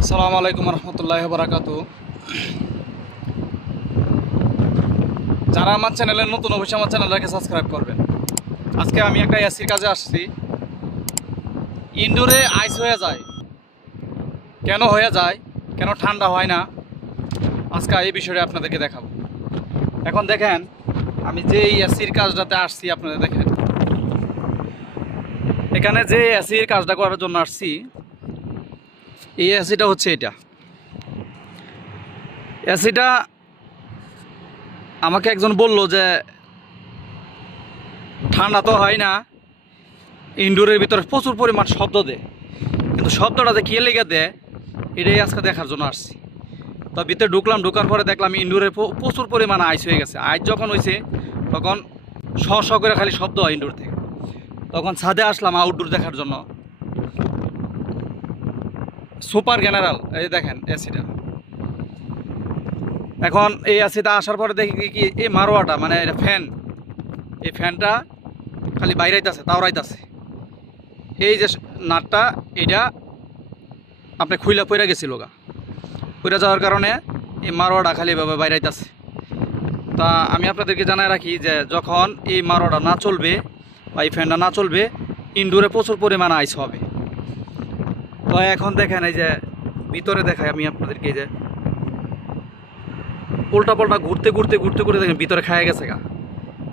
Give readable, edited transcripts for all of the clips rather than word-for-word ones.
আসসালামু আলাইকুম রহমতুল্লাহ বারাকাতু। যারা আমার চ্যানেলে নতুন অবশ্যই আমার চ্যানেলটাকে সাবস্ক্রাইব করবেন। আজকে আমি একটা এসির কাজে আসছি। ইনডোরে আইস হয়ে যায়, কেন হয়ে যায়, কেন ঠান্ডা হয় না, আজকে এই বিষয়টা আপনাদেরকে দেখাবো। এখন দেখেন, আমি যে এসির কাজটাতে আসছি আপনাদের দেখেন, এখানে যে এসির কাজটা করার জন্য আসছি, এই এসিটা হচ্ছে এটা। এসিটা আমাকে একজন বলল যে ঠান্ডা তো হয় না, ইনডোরের ভিতরে প্রচুর পরিমাণ শব্দ দেয়। কিন্তু শব্দটা যে কী লেগে দেয় এটাই আজকে দেখার জন্য আসছি। তো ভিতরে ঢোকার পরে দেখলাম ইনডোরে প্রচুর পরিমাণে আইস হয়ে গেছে। আইস যখন হয়েছে তখন শ শ করে খালি শব্দ হয় ইনডোর থেকে। তখন ছাদে আসলাম আউটডোর দেখার জন্য। সুপার জেনারেল, এই দেখেন এসিটা। এখন এই এসিটা আসার পরে দেখি কি এই মারোয়াটা মানে এটা ফ্যান, এই ফ্যানটা খালি বাইরাইতেছে, তাওরাইতেছে। এই যে নাটটা এটা আপনি খুইলা পইরা গেছিল গা, পইরা যাওয়ার কারণে এই মারোয়াটা খালি এভাবে বাইরাইতেছে। তা আমি আপনাদেরকে জানাই রাখি যে যখন এই মারোয়াটা না চলবে বা এই ফ্যানটা না চলবে, ইনডোরে প্রচুর পরিমাণে আইস হবে। তো এখন দেখেন এই যে ভিতরে দেখাই আমি আপনাদেরকে, এই যে উল্টা পাল্টা ঘুরতে ঘুরতে ঘুরতে ঘুরতে দেখেন ভিতরে খায়া গেছে গা।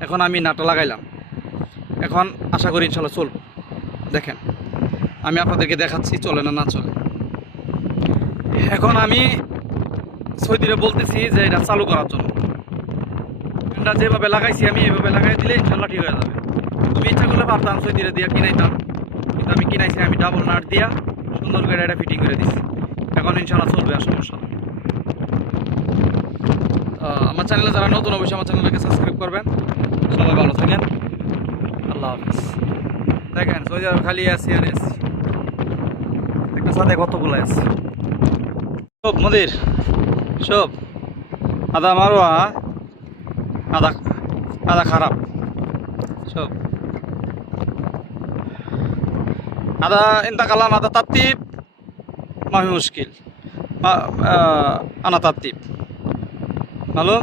এখন আমি নাটটা লাগাইলাম, এখন আশা করি ইনশাল্লাহ চলবে। দেখেন আমি আপনাদেরকে দেখাচ্ছি চলে না না চলে। এখন আমি সৌদিরে বলতেছি যে এটা চালু করার জন্য। ফ্যানটা যেভাবে লাগাইছি আমি এভাবে লাগাই দিলে ইনশাল্লাহ ঠিক হয়ে যাবে। আমি ইচ্ছা করলে পারতাম সৌদিরে দিয়ে কিনাইতাম, কিন্তু আমি কিনাইছি আমি ডাবল নাট দিয়া সুন্দর করে এটা ফিটিং করে দিচ্ছি। এখন ইনশাল্লাহ চলবে, আর সমস্যা নেই। আমার চ্যানেলে যারা নতুন অবশ্যই আমার চ্যানেলটাকে সাবস্ক্রাইব করবেন। সবাই ভালো থাকেন, আল্লাহ হাফিজ। দেখেন সৌদি আরব খালি আসি আর এসি, একটা সাথে কতগুলো আছে সব মদির সব আদা মারোয়া, আদা আদা খারাপ সব। আদা ইন্তা কালাম আদা তাত্তিব মাহি মুশকিল, আনা তাত্তিব ভালো।